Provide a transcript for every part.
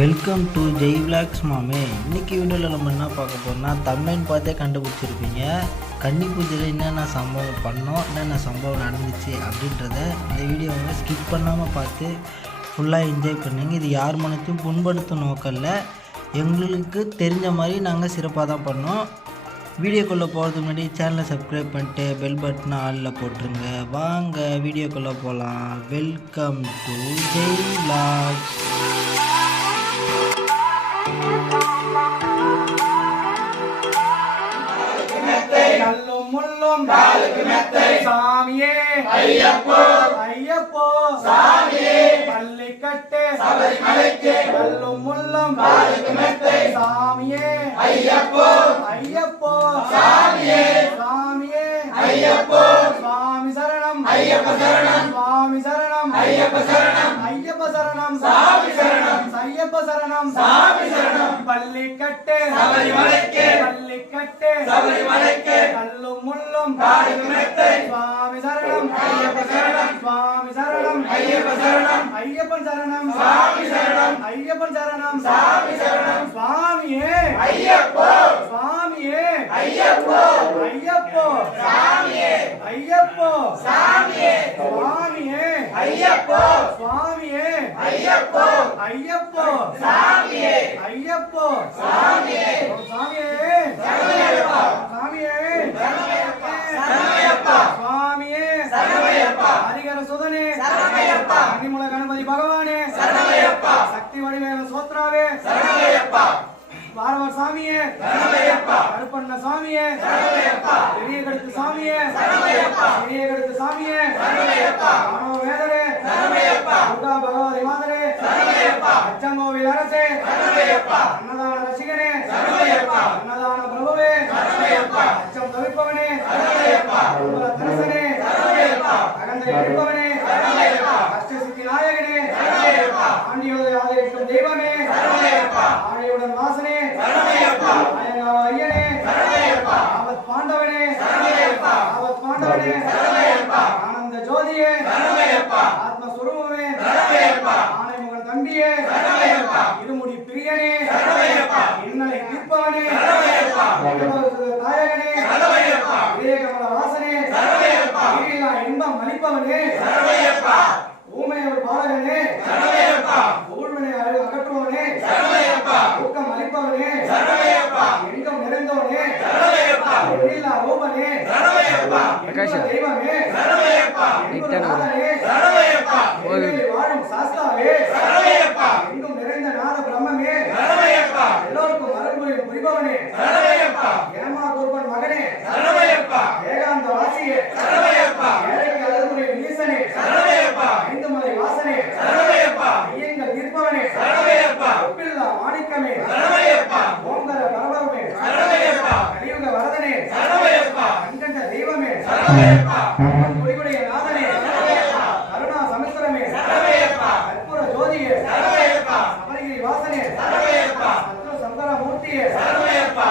Welcome to Jai vlogs மாமே. இன்றைக்கி வீடியோவில் நம்ம என்ன பார்க்க போகிறோம்னா, தமிழ் பார்த்தே கண்டுபிடிச்சிருப்பீங்க. கன்னி பூஜையில் என்னென்ன சம்பவம் பண்ணோம், என்னென்ன சம்பவம் நடந்துச்சு அப்படின்றத இந்த வீடியோவை ஸ்கிப் பண்ணாமல் பார்த்து ஃபுல்லாக என்ஜாய் பண்ணுங்க. இது யார் மனத்தையும் புண்படுத்த நோக்கல்ல, எங்களுக்கு தெரிஞ்ச மாதிரி நாங்கள் சிறப்பாக தான் பண்ணோம். வீடியோக்குள்ளே போகிறதுக்கு முன்னாடி சேனலை சப்ஸ்கிரைப் பண்ணிட்டு பெல் பட்டனை ஆளில் போட்டுருங்க. வாங்க வீடியோக்குள்ளே போகலாம். Welcome to Jai vlogs. கல்லும் முள்ளும் சாமியே ஐயப்போ ஐயப்போ சாமியே பள்ளிக்கட்டு சபரிமலைக்கு கல்லும் முள்ளும் சாமியே ஐயப்போ ஐயப்போ சாமியே சாமியே ஐயப்போ சுவாமி சரணம் ஐயப்ப சரணம் சுவாமி சரணம் ஐயப்ப சரணம் ஐயப்ப சரணம் சாமி சரணம் ஐயப்ப சரணம் சாமி சரணம் பள்ளிக்கட்டு சபரிமலைக்கு பள்ளிக்கட்டு சபரிமலைக்கு கல்லும் முள்ளும் சுவாமி சரணம் ஐயப்ப சரணம் சுவாமி சரணம் ஐயப்ப சரணம் ஐயப்பன் சரணம் சாமி சரணம் ஐயப்பன் சரணம் சாமி சரணம் சுவாமியே ஐயப்போ சுவாமியே ஐயப்போ ஐயப்போ சாமியே ஐயப்போ சாமியே சுவாமியே ஐயப்போ சுவாமியே ஐயப்போ ஐயப்போ சாமியே ஐயப்போ சாமியே சாமியே சரணமையப்பா சாமியே சரணமையப்பா சரணமையப்பா சுவாமியே சரணமையப்பா ஹரிஹர சுதனே சரணமையப்பா அனிமுல கணபதி பகவானே சரணமையப்பா சக்தி வடிவேல சோத்ராவே சரணமையப்பா வாரவர் சாமியே சரணமையப்பா கருப்பண்ண சாமியே சரணமையப்பா பெரிய கடுத்து சாமியே சரணமையப்பா பெரிய கடுத்து சாமியே சரணமையப்பா ஆனோ வேதரே சரணமையப்பா துர்கா பகவதி மாதரே சரணமையப்பா அச்சங்கோவில் அரசே சரணமையப்பா அன்னதான ரசிகனே சரணமையப்பா அன்னதான பிரபுவே சரணமையப்பா அச்சம் தவிப்பவனே சரணமையப்பா தரசனே சரணமையப்பா அகந்தை அழிப்பவனே சரணமையப்பா அஷ்ட சித்தி நாயகனே சரணமையப்பா ஆண்டியோதை ஆதரிக்கும் தெய்வமே சரணமையப்பா ஆணையுடன் வாசனே சரணமையப்பா அயங்காவ ஐயனே சரணமையப்பா ஆவத் பாண்டவனே சரணமையப்பா ஆவத் பாண்டவனே சரணமையப்பா ஆனந்த ஜோதியே சரணமையப்பா ஆத்மஸ்வரூபமே சரணமையப்பா ஆணைமுகன் தம்பியே சரணமையப்பா இருமுடி பிரியனே சரணமையப்பா இன்னலை தீர்ப்பவனே சரணமையப்பா நாயகனே சரணமையப்பா விவேகமல வாசனே சரணமையப்பா இறையிலா இன்பம் அளிப்பவனே சரணமையப்பா ஊமையவர் பாலகனே சரணமையப்பா ஊழ்வினை அகற்றுவனே சரணமையப்பா ஊக்கம் அளிப்பவனே சரணமையப்பா எங்கும் நிறைந்தவனே சரணமையப்பா எண்ணில்லா ரூபனே சரணமையப்பா தெய்வமே சரணமையப்பா நாதனே சரணமையப்பா வாழும் சாஸ்தாவே சரணமையப்பா எங்கும் நிறைந்த நாத பிரம்மமே சரணமையப்பா எல்லோருக்கும் அருள்புரியும் புரிபவனே சரணமையப்பா ஏமா குருபன் மகனே சரணமையப்பா ஏகாந்த வாசியே சரணமையப்பா ஏழைக்கு அருள்புரியும் ஈசனே சரணமையப்பா ஐந்துமலை வாசனே சரணமையப்பா ஐயங்கள் தீர்ப்பவனே சரணமையப்பா ஒப்பில்லா மாணிக்கமே சரணமையப்பா ஓங்கர பரவமே சரணமையப்பா கலியுக வரதனே சரணமையப்பா அங்கண்ட தெய்வமே சரணமையப்பா குடிகுடைய நாதனே சரணமையப்பா கருணா சமுத்திரமே சரணமையப்பா கற்பூர ஜோதியே சரணமையப்பா சபரிகிரி வாசனே சரணமையப்பா சத்ரு சந்தர மூர்த்தியே சரணமையப்பா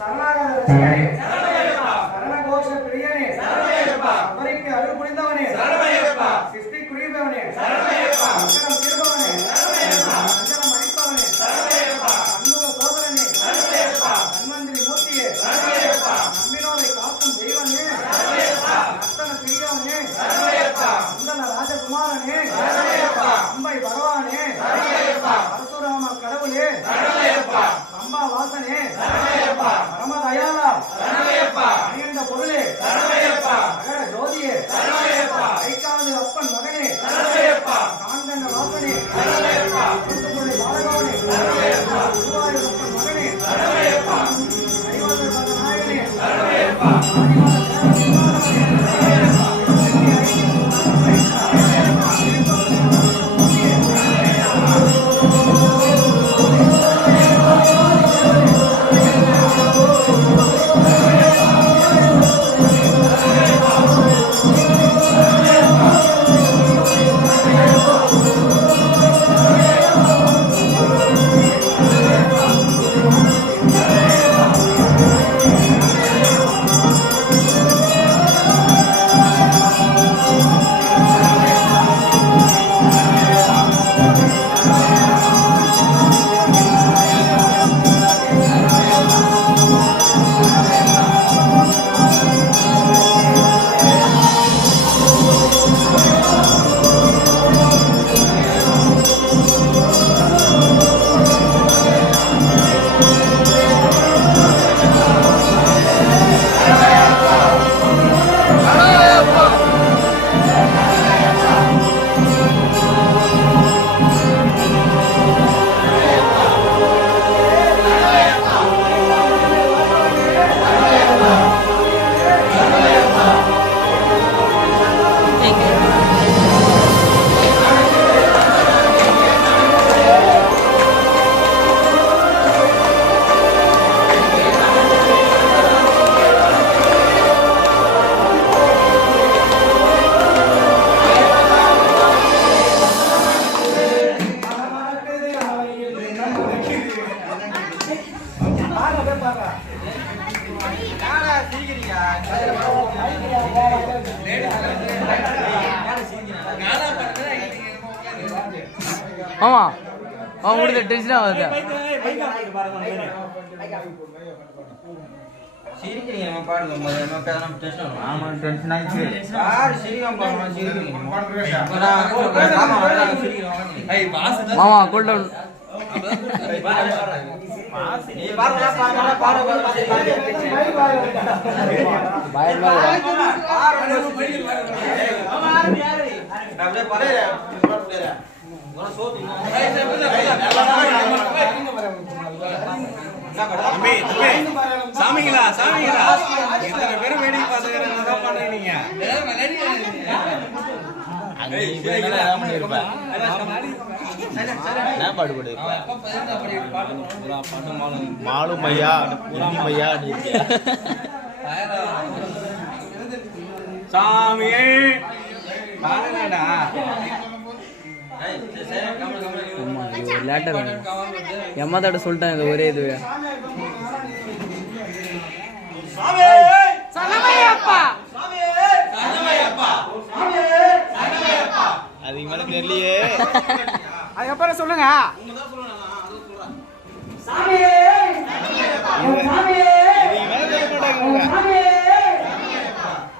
சரணாகத ரசிகனே சரணமையப்பா சரணகோஷ பிரியனே சரணமையப்பா சபரிக்கு அருள் புரிந்தவனே சரணமையப்பா சிஸ்டி குடிபவனே சரணமையப்பா அங்கரம் தீர்ப்பவனே சரணமையப்பா அஞ்சனம் அளிப்பவனே சரணமையப்பா அன்னுக சோதரனே சரணமையப்பா தன்வந்திரி மூர்த்தியே சரணமையப்பா நம்மினோரை காக்கும் தெய்வனே சரணமையப்பா நர்த்தன பிரியவனே சரணமையப்பா அந்தன ராஜகுமாரனே சரணமையப்பா அம்பை பகவானே சரணமையப்பா பரசுராம கடவுளே சரணமையப்பா அம்பா வாசனே சரணமையப்பா பரமதயாளா சரணமையப்பா அணியண்ட பொருளே சரணமையப்பா அகர ஜோதியே சரணமையப்பா ஐக்காவது அப்பன் மகனே சரணமையப்பா காந்தண்ட வாசனே சரணமையப்பா குருத்துப்புள்ளி பாலகவனே சரணமையப்பா குருவாயூர் அப்பன் மகனே சரணமையப்பா ஐவாதர் பத நாயகனே சரணமையப்பா ஆமா அவன் முடிஞ்ச டென்ஷனா வருது. சிரிக்கிறீங்க பாருங்க ஆமா டென்ஷன் ஆயிடுச்சு யாரு சிரிக்காம பாருங்க சிரிக்கிறீங்க மாமா கூல் டவுன் நீ பாருங்க பாருங்க அப்படியே பாரு சாமிங்களா சாமிங்களா இத்தனை பேரும் வேடிக்கை பார்த்துக்கிறேன் தான் பண்றீங்க மாலும் மையா மையா சாமியே பாருங்கடா லேட்டர் எம்மாதாட்ட சொல்லிட்டேன் இது ஒரே இது அதுக்கு மேல தெரியலையே. அதுக்கப்புறம் சொல்லுங்க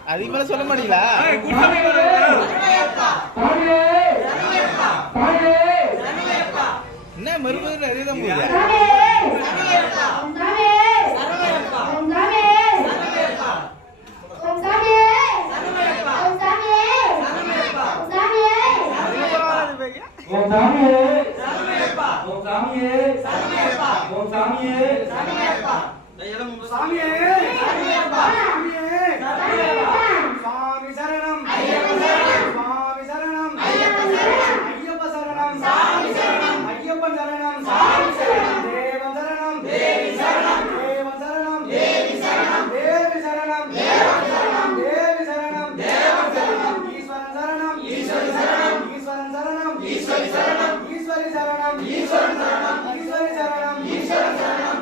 அதுக்கு மேல சொல்ல மாட்டீங்களா? என்ன மறுபடியும் அதே தான் போகுது.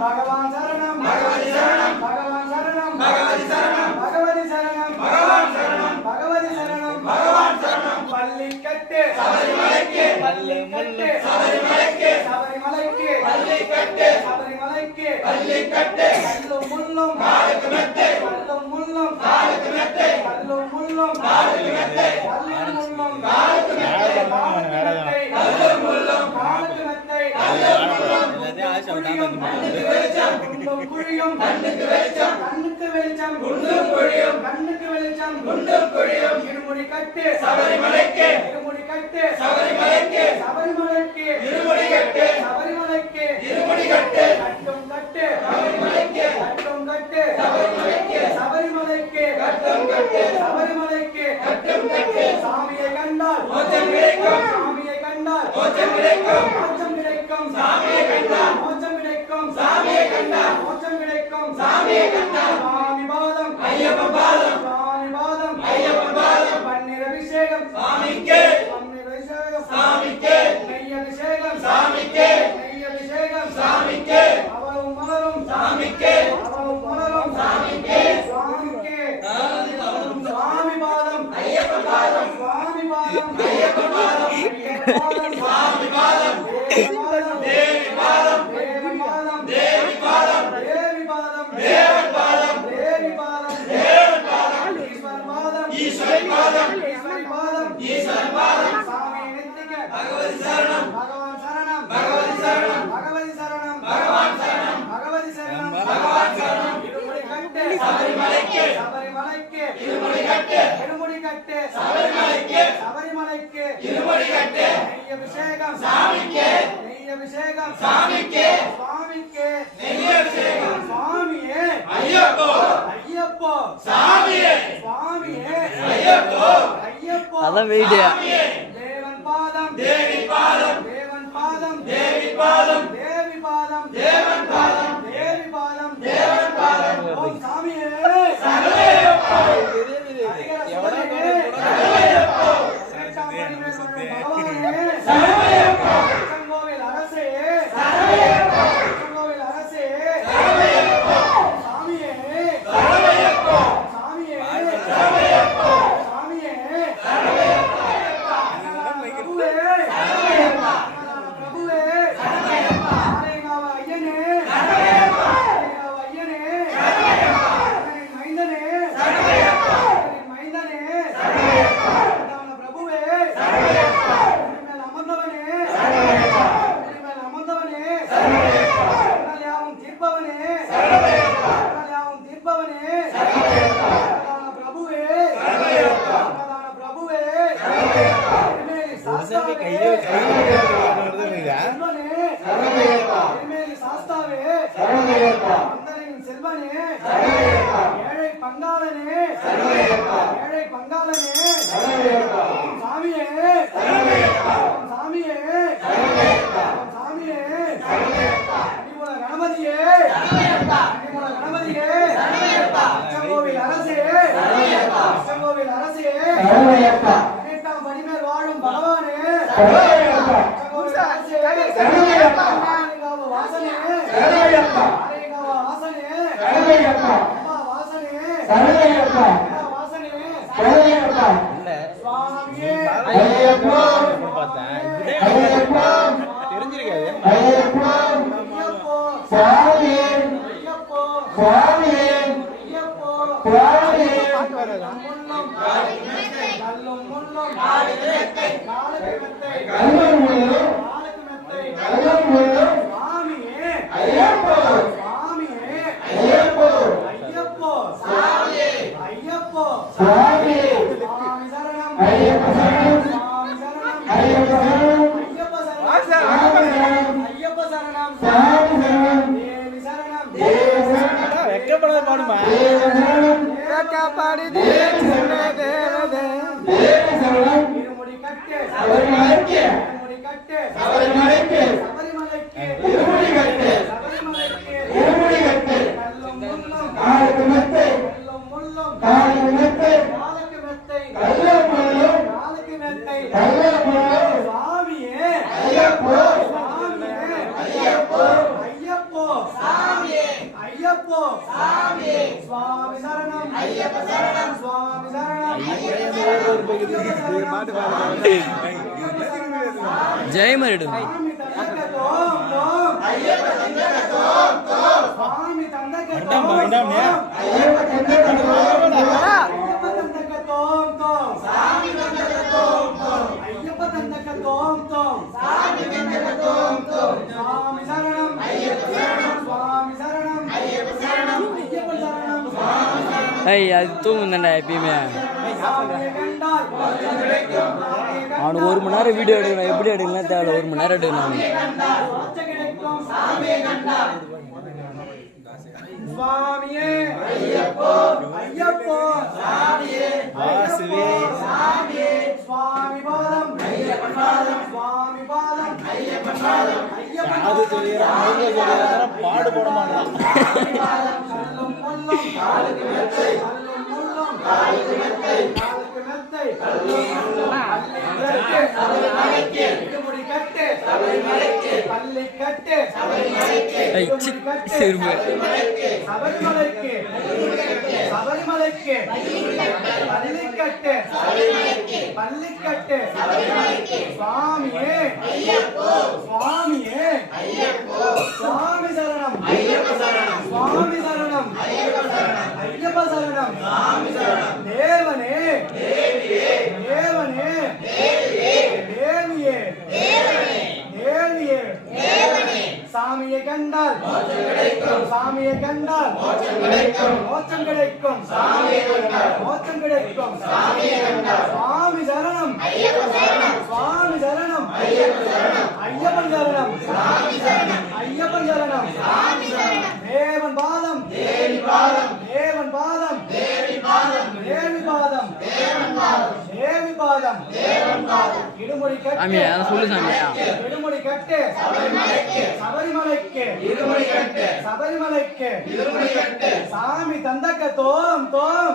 भगवान शरणम भगवती शरणम भगवान शरणम भगवती शरणम भगवती शरणम भगवान शरणम भगवती शरणम भगवान शरणम पल्लिकट्टे सबरिमलैक्के पल्लिकट्टे सबरिमलैक्के सबरिमलैक्के पल्लिकट्टे सबरिमलैक्के पल्लिकट्टे कल्लुम मुल्लुम कालुक्कु मेत्ते कल्लुम मुल्लुम कालुक्कु मेत्ते कल्लुम मुल्लुम कालुक्कु मेत्ते कल्लुम मुल्लुम कालुक्कु मेत्ते कल्लुम मुल्लुम कालुक्कु मेत्ते कल्लुम मुल्लुम குழியும் கண்ணுக்கு வெளிச்சம் கண்ணுக்கு வெளிச்சம் குண்டும் குழியும் கண்ணுக்கு வெளிச்சம் குண்டும் குழியும் இருமுடி கட்டு சபரிமலைக்கு இருமுடி கட்டு சபரிமலைக்கு சபரிமலைக்கு இருமுடி கட்டு சபரிமலைக்கு இருமுடி கட்டு கட்டும் கட்டு சபரிமலைக்கு கட்டும் கட்டு சபரிமலைக்கு சபரிமலைக்கு கட்டும் கட்டு சபரிமலைக்கு கட்டும் கட்டு சாமியை கண்டால் மோட்சம் கிடைக்கும் சாமியை கண்டால் மோட்சம் கிடைக்கும் மோட்சம் கிடைக்கும் சாமியை கண்டால் மோட்சம் கிடைக்கும் சாமியை கண்டால் மோட்சம் கிடைக்கும் சாமியை கண்டால் சாமி பாதம் ஐயப்ப பாதம் சாமி பாதம் ஐயப்ப பாதம் பன்னீர் அபிஷேகம் சாமிக்கே பன்னீர் அபிஷேகம் சாமிக்கே நெய் அபிஷேகம் சாமிக்கே நெய் அபிஷேகம் சாமிக்கே அவளும் மலரும் சாமிக்கே அவளும் மலரும் சாமிக்கே சாமிக்கே சாமி பாதம் ஐயப்ப பாதம் சாமி பாதம் ஐயப்ப பாதம் சாமி பாதம் தேவி பாதம் தேவி பாதம் தேவி பாதம் தேவி பாதம் தேவி பாதம் தேவி பாதம் தேவி பாதம் ஈஸ்வர பாதம் ஈஸ்வரி பாதம் ஈஸ்வரி பாதம் ஈஸ்வர பாதம் சாமி நித்திக பகவதி சரணம் பகவான் சரணம் பகவதி சரணம் பகவதி சரணம் பகவான் சரணம் பகவதி சரணம் பகவான் சரணம் இருமுடி கட்டு சபரிமலைக்கு சபரிமலைக்கு இருமுடி கட்டு இருமுடி கட்டு சபரிமலைக்கு சபரிமலைக்கு இருமுடி கட்டு நெய் அபிஷேகம் சாமிக்கே நெய் அபிஷேகம் சாமிக்கே சுவாமிக்கே நெய் அபிஷேகம் சுவாமியே ஐயப்போ ஐயப்போ சாமியே சுவாமியே ஐயப்போ ஐயப்போ அதான் வெயிடியா தேவன் பாதம் தேவி பாதம் தேவன் பாதம் தேவி பாதம் தேவி பாதம் தேவன் பாதம் தேவி பாதம் தேவன் பாதம் ஓம் சாமியே சரணமையப்பா எவனே சரணமையப்பா பகவானே சரணமையப்பா கோவில் அரசே சரணமையப்பா கோவில் அரசே சரணமையப்பா சாமியே சரணையப்பா மாளிகாவ வாசனே சரணையப்பா மாளிகாவ வாசனே சரணையப்பா அம்மா வாசனே சரணையப்பா வாசனே சரணையப்பா இல்ல சுவாமியே ஐயப்பா பார்த்தேன் ஐயப்பா தெரிஞ்சிருக்காது ஐயப்பா ஐயப்போ சுவாமி ஐயப்போ சுவாமி ஐயப்போ சுவாமி முன்னம் கல்லும் முன்னம் காலுக்கு மெத்தை கல்லும் முள்ளும் காலுக்கு மெத்தை கல்லும் முள்ளும் சுவாமியே ஐயப்பா சுவாமியே ஐயப்பா ஐயப்போ சாமி ஐயப்போ சுவாமி சுவாமி சரணம் ஐயப்ப சரணம் சுவாமி சரணம் ஐயப்ப சரணம் ஐயப்ப சுவாமி சரணம் சரணம் ஐயப்ப சரணம் சுவாமி சரணம் தேவி சரணம் தேவ சரணம் வெக்கப்படாத பாடுமா தேவ சரணம் காப்பாடி தேவ சரணம் தேவ சரணம் இருமுடி கட்டு சபரிமலைக்கு இருமுடி கட்டு சபரிமலைக்கு சபரிமலைக்கு இருமுடி கட்டு சபரிமலைக்கு இருமுடி கட்டு கல்லும் முள்ளும் காலுக்கு மெத்தை கல்லும் முள்ளும் காலுக்கு மெத்தை காலுக்கு மெத்தை கல்லும் முள்ளும் காலுக்கு மெத்தை கல்லும் முள்ளும் சுவாமியே ஐயப்போ சுவாமியே ஐயப்போ ஐயப்போ சாமியே ஐயப்போ சாமியே சுவாமி சரணம் ஐயப்ப சரணம் சுவாமி சரணம் ஜெயமரிடு சுவாமி தந்தக தோம் தோம் ஐயப்ப தந்தக தோம் தோம் சுவாமி தந்தக தோம் ஐயப்ப தந்தக ஐயப்ப தந்தக தோம் தோம் சாமி தந்தக தோம் தோம் ஐயப்ப தந்தக தோம் தோம் சாமி தந்தக தோம் தோம் சுவாமி சரணம் ஐயப்ப சரணம் சுவாமி சரணம் ஐயப்ப சரணம் ஐயப்ப சரணம் சுவாமி சரணம் ஐய் அது தூங்குந்தண்டா எப்பயுமே சாமியை கண்டால் மோட்சம் கிடைக்கும் அவனுக்கு 1 மணி நேரம் வீடியோ எடுக்கணும் எப்படி எடுக்கலாம் தேவையில்ல 1 மணி நேரம் எடுக்கணும் அவனுக்கு கண்டால் மோட்சம் கிடைக்கும் சாமியை கண்டால் சுவாமியே ஐயப்போ ஐயப்போ சாமியே வாசுவே சாமியே சுவாமி பாதம் ஐயப்பன் பாதம் சுவாமி பாதம் ஐயப்பன் பாதம் ஐயப்பன் அது சொல்லிடுறான் அவங்க சொல்லிடுறான் பாடு போட மாட்டான் கல்லும் முள்ளும் காலுக்கு மெத்தை கல்லும் முள்ளும் காலுக்கு மெத்தை காலுக்கு மெத்தை கல்லும் முள்ளும் சபரிமலைக்கு இருமுடி கட்டு சபரிமலைக்கு பள்ளி கட்டு சபரிமலைக்கு ஐய் சி சிறுபு சபரிமலைக்கு சபரிமலைக்கு பள்ளிக்கட்டு பள்ளிக்கட்டு சுவாமியே சுவாமியே சுவாமி சரணம் சுவாமி சரணம் ஐயப்ப சரணம் தேவனே தேவனே தேவியே தேவியே சாமியை கண்டால் சாமியை கண்டால் மோட்சம் கிடைக்கும் மோட்சம் கிடைக்கும் சுவாமி சரணம் சுவாமி சரணம் ஐயப்பன் சரணம் ஐயப்பன் சரணம் தேவன் பாதம் தேவன் பாதம் தேவி பாதம் இடுமுடி சாமி அதை சொல்லு சாமியா இடுமுடி கட்டு சபரிமலைக்கு இருமுடி கட்டு சபரிமலைக்கு இருமுடி கட்டு சாமி தந்தக்க தோம் தோம்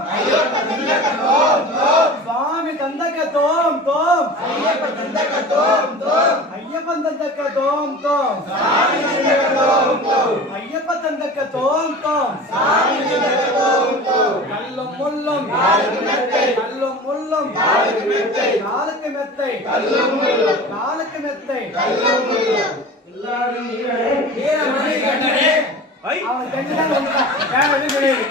சுவாமி தந்தக்க தோம் தோம் ஐயப்பன் தந்தக்க தோம் தோம் ஐயப்பன் தந்தக்க தோம் தோம் ஐயப்ப தந்தக்க தோம் தோம் கல்லும் முள்ளும் கல்லும் முள்ளும் காலுக்கு மெத்தை காலுக்கு மெத்தை வீரமணி கண்டனே அவன் கண்டுதான் வந்தான் வேற எதுவும் கிடையாது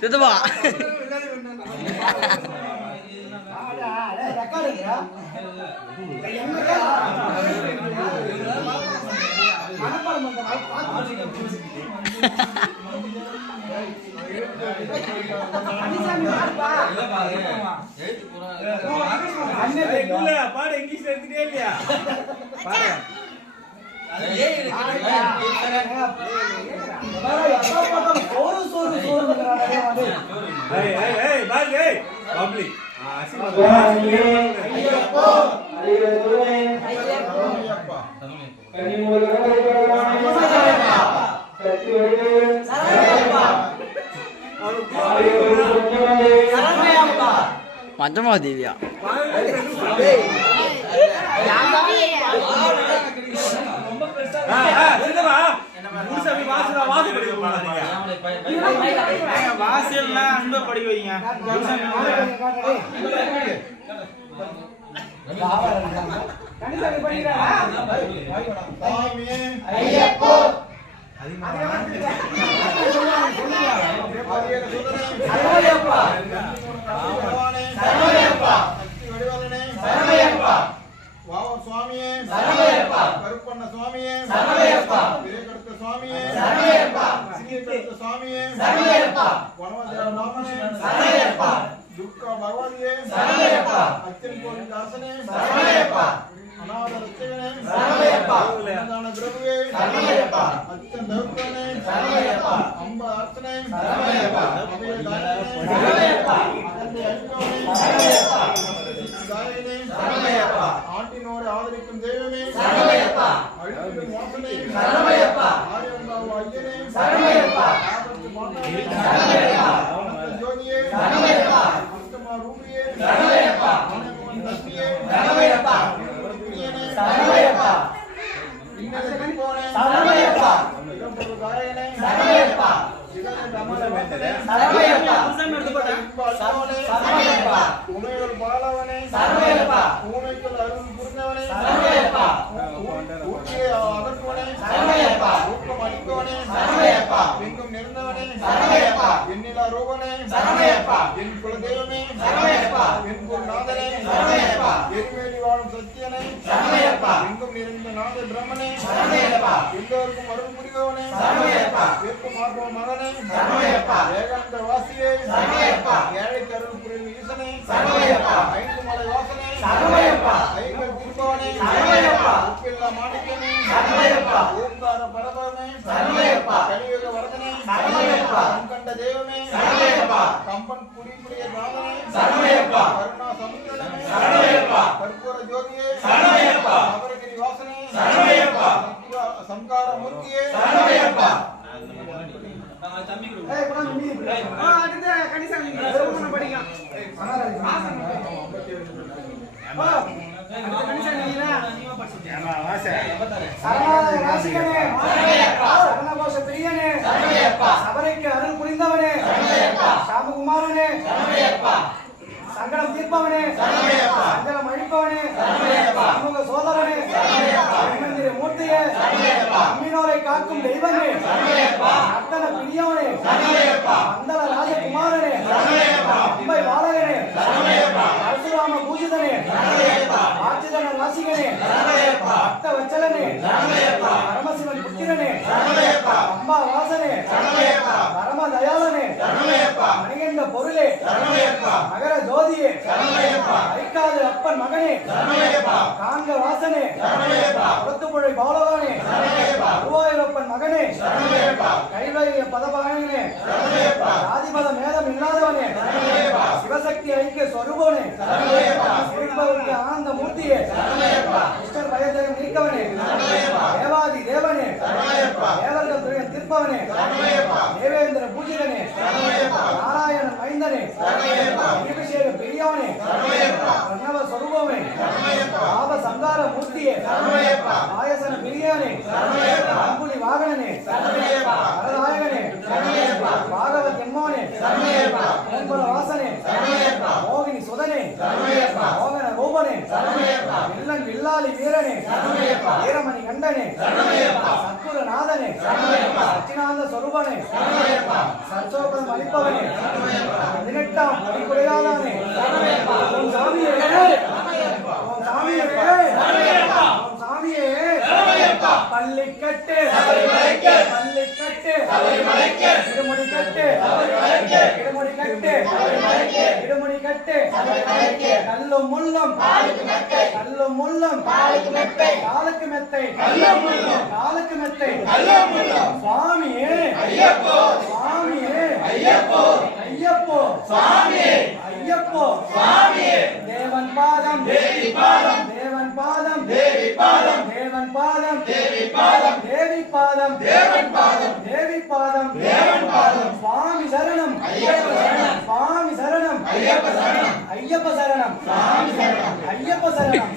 சித்தப்பா பாடு இங்கிலீஷ்ல எடுத்துட்டே இல்லையா பாரு ஐயப்போ பஞ்சமா தேவியா வாசல்லாம் அங்க படிக்க வைங்க. கணிதம் படிக்கிறாரா? ஐயப்போ சரணையப்பா சரணையப்பா சரணையப்பா சுவாமியே சரணையப்பா கருப்பண்ண சுவாமியே சரணையப்பா விவேகடுத்த சுவாமியே சரணையப்பா சிறியப்படுத்த சுவாமியே சரணையப்பா வனவதேவ நாமனே சரணையப்பா துர்கா பகவதியே சரணையப்பா அச்சன் கோவில் தாசனே சரணையப்பா அநாத ரட்சகனே சரணையப்பா அன்னதான பிரபுவே சரணையப்பா அச்சன் தருப்பனே சரணையப்பா அம்ப அர்ச்சனை சரணையப்பா அபய தாயனே சரணையப்பா அகந்தை அழிப்பவனே சரணையப்பா தாயனே சரணையப்பா ஆண்டினோரை ஆதரிக்கும் தெய்வமே சரணையப்பா அழிப்பிடும் வாசனே சரணையப்பா ஆரியம்பாவு ஐயனே சரணையப்பா ஆபத்து மாதாவே சரணையப்பா ஜோதியே சரணையப்பா அஷ்டமா ரூபியே சரணையப்பா ஆனந்தமன் தஸ்மியே சரணையப்பா பிரியனே சரணையப்பா இன்னது போனே சரணையப்பா இடம்பொரு தாயனே சரணையப்பா சிகலை கமல வந்தனே சரணையப்பா அல்போனே சரணையப்பா உமையல் பாலவனே சரணையப்பா ஊமைக்குள் அருள் புரிந்தவனே சரணையப்பா ஊட்டியை அகற்றுவனே சரணையப்பா ஊக்கம் அளிப்பவனே சரணையப்பா எங்கும் நிறைந்தவனே சரணையப்பா எண்ணிலா ரூபனே சரணையப்பா என் குலதெய்வமே சரணையப்பா என் குருநாதனே சரணையப்பா எரிவேலி வாழும் சத்தியனே சரணையப்பா எங்கும் நிறைந்த நாத பிரம்மனே சரணையப்பா எல்லோருக்கும் அருள் புரிபவனே சரணையப்பா ஏற்கும் மார்பவ மகனே சரணையப்பா ஏகாந்த வாசியே சரணையப்பா ஏழைக்கு அருள் புரியும் ஈசனே சரணையப்பா ஐந்து மலை வாசனே சரணையப்பா ஐவர் திருப்பவனே சரணையப்பா உப்பில்லா மாணிக்கனே சரணையப்பா ஓங்கார பரபரனே சரணையப்பா கலியுக வரதனே சரணையப்பா கண்கண்ட தெய்வமே சரணையப்பா கம்பன் புரிய நாதனே சரணையப்பா கருணா சமுத்திரனே சரணையப்பா கற்பூர ஜோதியே சரணையப்பா நவரகிரி வாசனே சரணையப்பா சம்கார மூர்த்தியே சரணையப்பா அடுத்த கணிசாமி சுப்பிரமணியம் படிங்க. சரணாலய ராசிகனே சரணகோஷ பிரியனே சபரிக்கு அருள் புரிந்தவனே சாமகுமாரனே சங்கடம் தீர்ப்பவனே சங்கடம் அழிப்பவனே சண்முக சோதரனே மந்திர மூர்த்தியே அம்மினோரை காக்கும் தெய்வமே அர்த்தன பிரியவனே மந்தள ராஜகுமாரனே அம்பை பாலகனே பரசுராம பூஜிதனே ஆச்சிதன ராசிகனே பக்த வச்சலனே பரமசிவன் புத்திரனே அம்பா வாசனே பரம தயாளனே மணிகண்ட பொருளே மகர ஜோதியே ஐக்காது அப்பன் மகனே காங்க வாசனே குளத்துப்புழை பாலவானே குருவாயூரப்பன் மகனே கைவரிய பதபகனே ஆதிபத மேதம் இல்லாதவனே சிவசக்தி ஐக்கிய சொரூபனே சிரிப்பவருக்கு ஆனந்த மூர்த்தியே கிருஷ்ணர் பயதயம் நீக்கவனே தேவாதி தேவனே தேவர்கள் துயர் தீர்ப்பவனே தேவேந்திர பூஜிதனே நாராயணன் மைந்தனே அபிஷேக பெரியவனே பிரணவ சொரூபமே பாவ சங்கார மூர்த்தியே ஆயசன பிரியனே அம்புலி வாகனனே வரதாயகனே பாகவ தெம்மோனே ஓம்பல வாசனே மோகினி சுதனே மோகன ரூபனே வில்லன் வில்லாளி வீரனே வீரமணி கண்டனே சத்குருநாதனே சச்சினாந்த சொரூபனே சச்சோபதம் அளிப்பவனே 18ஆம் படிக்குடையாதானே ஓம் சாமியே ஓம் சாமியே ஓம் சாமியே பள்ளிக்கட்டு பள்ளிக்கட்டு இடுமுடி கட்டு இடுமுடி கட்டு இடுமுடி கட்டு கல்லும் முள்ளும் கல்லும் முள்ளும் காலுக்கு மெத்தை காலுக்கு மெத்தை சுவாமியே சுவாமியே ஐயப்போ சுவாமியே ஐயப்போ சுவாமியே தேவன் பாதம் தேவி பாதம் தேவன் பாதம் தேவி பாதம் தேவன் பாதம் தேவி பாதம் தேவி பாதம் தேவன் பாதம் தேவி பாதம் தேவன் பாதம் சுவாமி சரணம் ஐயப்ப ஐயப்ப சரணம் ஐயப்ப சரணம்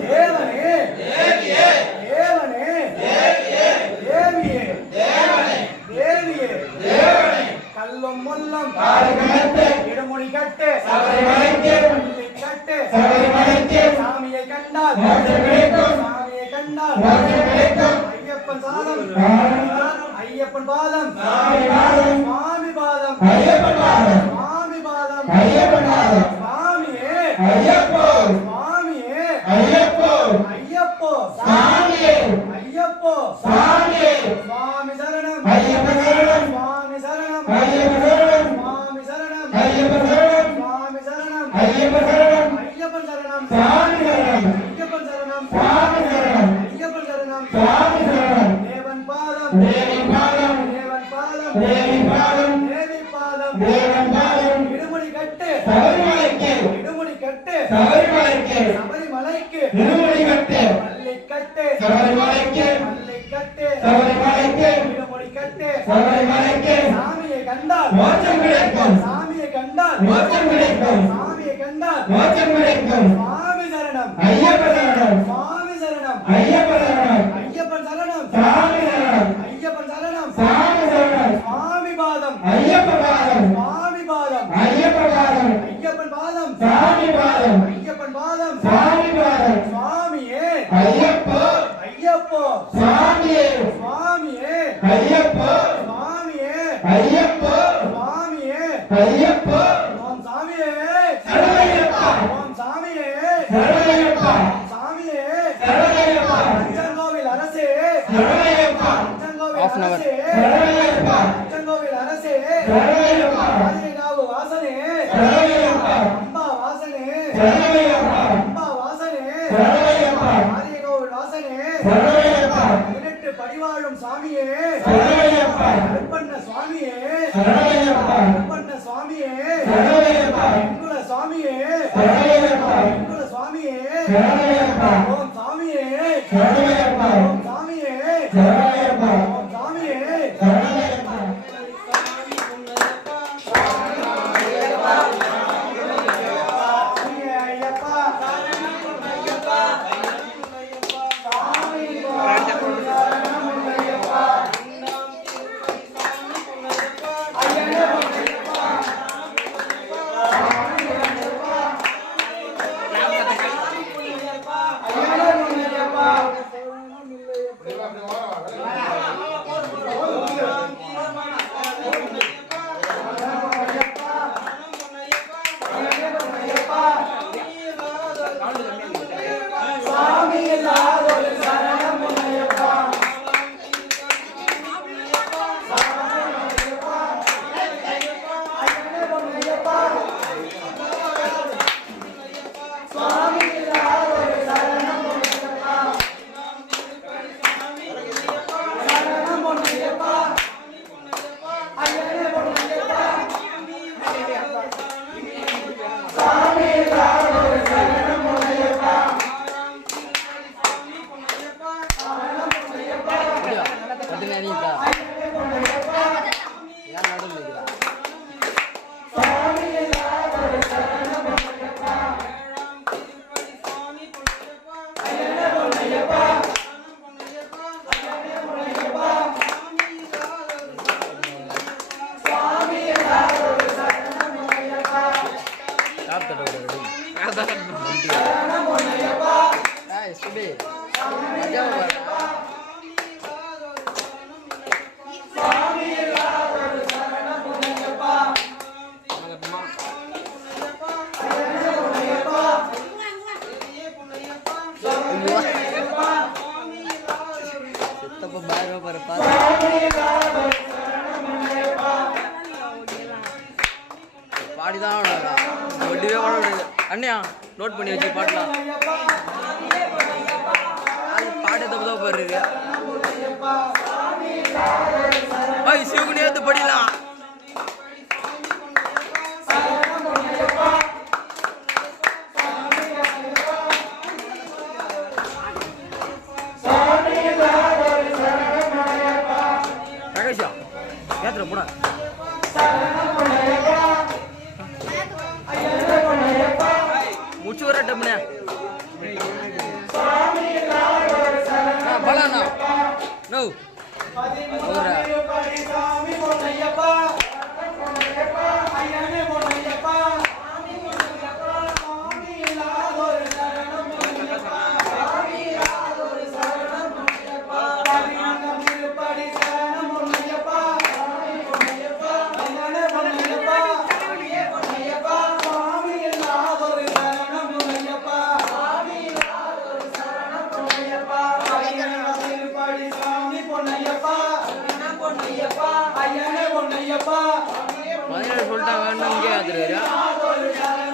தேவனே தேவனே தேவியே தேவியே கல்லும் முல்லும் இடமொழி கட்டு பள்ளி கட்டு சாமியை கண்டால் சாமியை கண்டால் ஐயப்பன் சாதம் ஐயப்பன் பாதம் சுவாமி பாதம் சுவாமி பாதம் சுவாமியே சுவாமியே ஐயப்போ ஐயப்போ சுவாமி சரணம் சுவாமி சரணம் சுவாமி சரணம் சுவாமி சரணம் ஐயப்பன் சரணம் ஐயப்பன் சரணம் ஐயப்பன் சரணம் தேவன் பாதம் தேவன் பாதம் தேவி பாதம் இடுமுடி கட்டு இடுமுடி கட்டு சபரிமலைக்கு பள்ளி கட்டு பள்ளி கட்டு இடுமுடி கட்டு சாமியை கண்டால் சாமியை கண்டால் சாமியை கண்டால் சுவாமி சரணம் சுவாமி சரணம் ஐயப்பன் சரணம் ஐயப்பன் சரணம் சுவாமி பாதம் சுவாமி பாதம் ஐயப்பன் பாதம் ஐயப்பன் பாதம் சுவாமியே ஐயப்போ சுவாமியே சுவாமியே ஓம் சாமியே ஓம் சாமியே சாமியே அச்சங்கோவில் அரசே அச்சங்கோவில் அரசே அச்சங்கோவில் அரசே ஆதிகாவு வாசனே அம்பா வாசனே அம்பா வாசனே ஆதிகாவு வாசனே 18 படிவாழும் சாமியே அர்ப்பண்ண சுவாமியே அர்ப்பண்ண சுவாமியே எங்குல சுவாமியே எங்குல சுவாமியே ஓம் சாமியே ஓம் சாமியே ஓம் சாமியே பாடிதான் ஒட்டுவே பாட முடியாது அண்ணியா நோட் பண்ணி வச்சு பாடலாம் பாடு தப்பு பாருங்க சிவகுனி எடுத்து படிக்கலாம் ஏத்துற போட கொடுத்துருக்காரு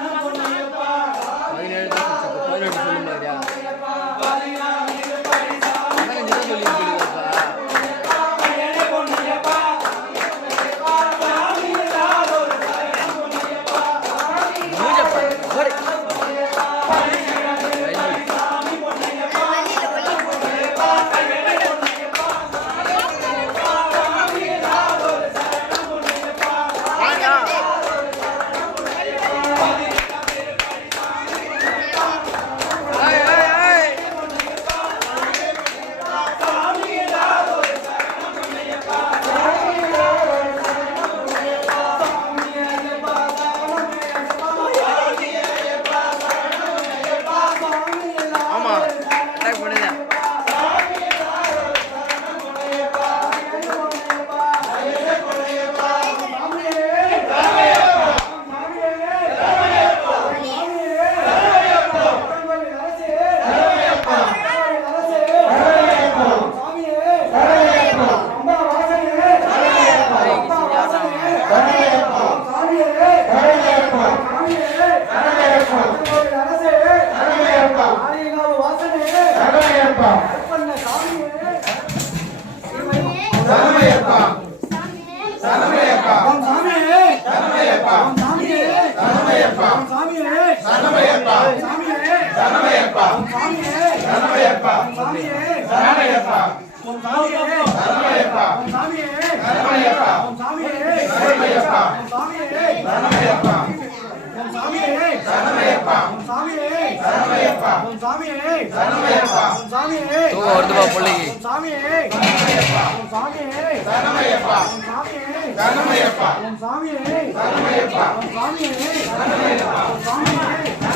17 சொல்லும் மாதிரியா 15 தான் சொல்லி வருதுப்பா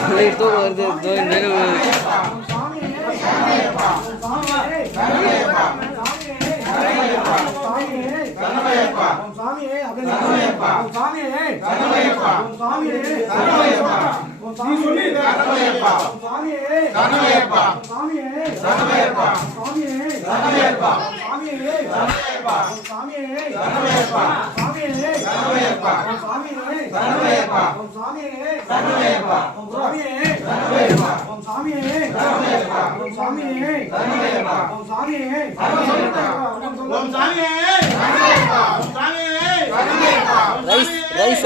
பிள்ளைக்கு தூக்கம் வருது ரைஸ்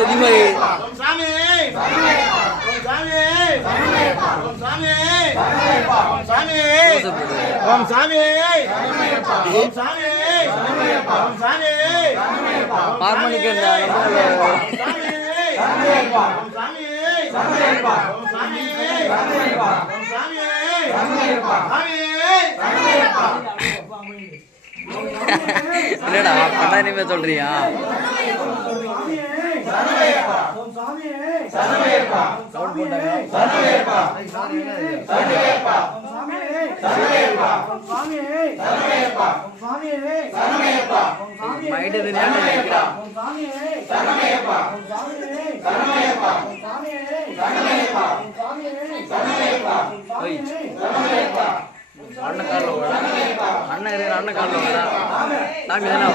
என்னடா பட்டாணிமே சொல்றியா மைண்ட் அண்ணன் காலில் விட அண்ணன் காலில் விட சாமி தானே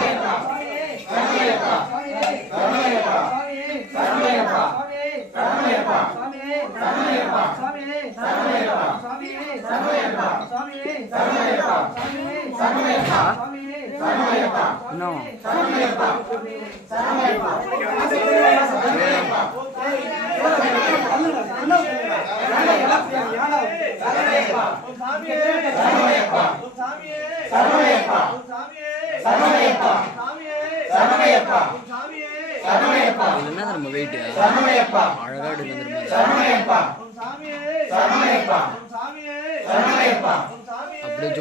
என்ன நம்ம வெயிட் அழகா அப்படியே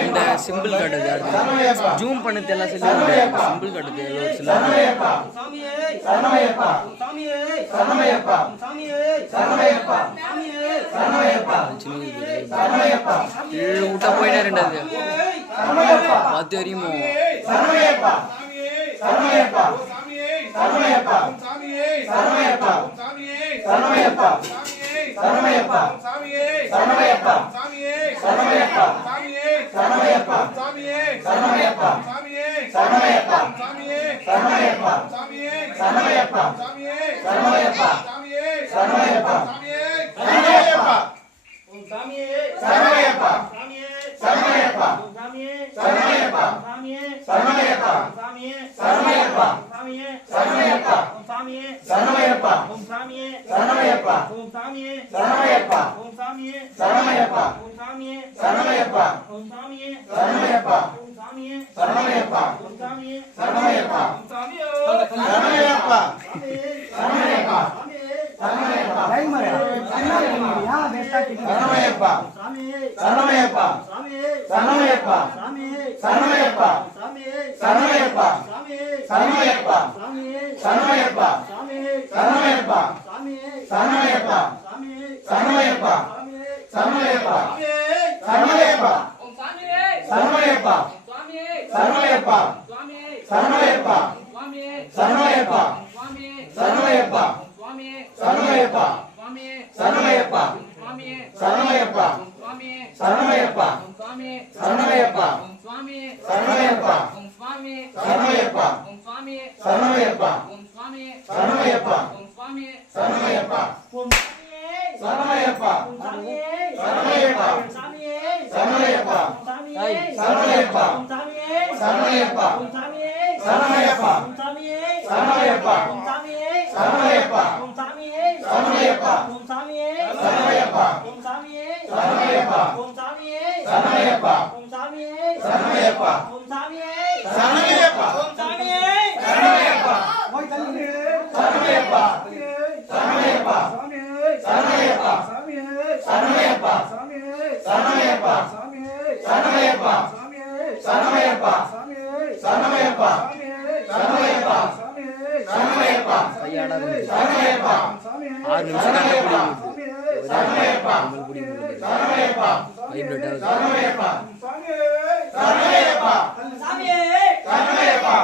இந்த சிம்பிள் காட்டுது ஜூம் பண்ண தெரியல சிம்பிள் காட்டுது விட்டா போயிட்டே ரெண்டாவது பத்து வரையுமோ சரணமையப்பா சாமியே சரணமையப்பா சாமியே சரணமையப்பா சாமியே சரணமையப்பா சாமியே சரணமையப்பா சாமியே சரணமையப்பா சாமியே சரணமையப்பா சாமியே சரணமையப்பா சாமியே சரணமையப்பா சாமியே சரணமையப்பா சாமியே சரணமையப்பா ஓம் சாமியே சரணமையப்பா சாமியே சரணமையப்பா ஓம் சாமியே சரணமையப்பா சாமியே சரணமையப்பா சாமியே சரணமையப்பா சாமியே சரணமையப்பா ஓம் சாமியே சரணமையப்பா ஓம் சாமியே சரணமையப்பா ஓம் சாமியே சரணமையப்பா ஓம் சாமியே சரணமையப்பா ஓம் சாமியே சரணமையப்பா ஓம் சாமியே சரணமையப்பா ஓம் சாமியே சரணமையப்பா ஓம் சாமியே சரணமையப்பா ஓம் சாமியே சரணமையப்பா சாமியே சரணமையப்பா சாமியே சரணமையப்பா டைமர் சரணமையப்பா சரணமையப்பா சாமியே சரணமையப்பா சாமியே சரணமையப்பா சாமியே சரணமையப்பா சாமியே சரணமையப்பா சாமியே சரணமையப்பா சாமியே சரணமையப்பா சாமியே சரணமையப்பா சாமியே சரணமையப்பா சாமியே சரணமையப்பா சாமியே சரணமையப்பா சாமியே சரணமையப்பா ஓம் சாமியே சரணமையப்பா சாமியே சரணமையப்பா சாமியே சரணமையப்பா சாமியே சரணமையப்பா சாமியே சரணமையப்பா சாமியே சரணமையப்பா சாமியே சரணமையப்பா சாமியே சரணமையப்பா சாமியே சரணமையப்பா சாமியே சரணமையப்பா சாமியே சரணமையப்பா சாமியே சரணமையப்பா சாமியே சரணமையப்பா சாமியே சரணமையப்பா சாமியே சரணமையப்பா ஓம் சாமியே சரணமையப்பா சாமியே சரணமையப்பா சாமியே சரணமையப்பா சாமியே சரணமையப்பா சாமியே சரணமையப்பா சாமியே சரணமையப்பா சாமியே சரணமையப்பா சாமியே சரணமையப்பா சாமியே சரணமையப்பா சாமியே சரணமையப்பா சாமியே சரணமையப்பா சாமியே சரணமையப்பா சாமியே சரணமையப்பா சாமியே சரணமையப்பா சாமியே சரணமையப்பா ஓய் தள்ளு சரணமையப்பா சரணமையப்பா சரணமையப்பா சரணமையப்பா சரணமையப்பா சரணமையப்பா சரணமையப்பா சரணமையப்பா சரணமையப்பா சரணமையப்பா கையாடாது சரணமையப்பா 6 நிமிஷம் தாங்க சரணமையப்பா சரணமையப்பா வைப்ரேட் ஆகுது சரணமையப்பா சரணமையப்பா சாமியே சரணமையப்பா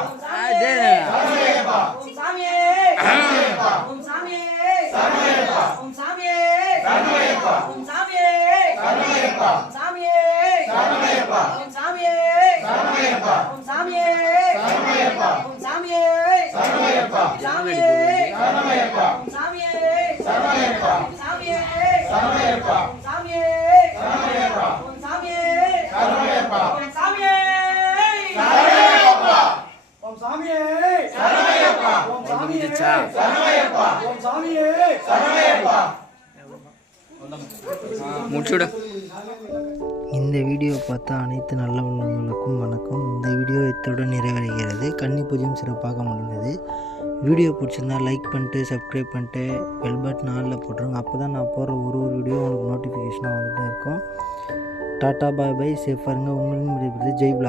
அதே சரணமையப்பா சாமியே சரணமையப்பா சாமியே சரணமையப்பா சாமியே சரணமையப்பா சாமியே சரணமையப்பா சாமியே சரணமையப்பா சாமியே சரணமையப்பா சாமியே சரணமையப்பா சாமியே சரணமையப்பா சாமியே சரணமையப்பா சாமியே சரணமையப்பா சாமியே சரணமையப்பா சாமியே சரணமையப்பா சாமியே சரணமையப்பா சாமியே சரணமையப்பா ஓம் சாமியே சரணமையப்பா முடிஞ்சிச்சா சரணமையப்பா ஓம் சாமியே சரணமையப்பா முடிச்சுடு. இந்த வீடியோ பார்த்த அனைத்து நல்ல உள்ளவங்களுக்கும் வணக்கம். இந்த வீடியோ இத்துடன் நிறைவடைகிறது. கன்னி பூஜையும் சிறப்பாக முடிந்தது. வீடியோ பிடிச்சிருந்தா லைக் பண்ணிட்டு சப்ஸ்கிரைப் பண்ணிட்டு பெல் பட்டன் ஆலில் போட்டுருங்க. அப்போ தான் நான் போடுற ஒரு வீடியோ உங்களுக்கு நோட்டிஃபிகேஷனாக வந்துகிட்டே இருக்கும். டாட்டா பாய் பாய், சேஃபாக இருங்க. உங்களின் விடைபெறுவது ஜெய் பிளாக்.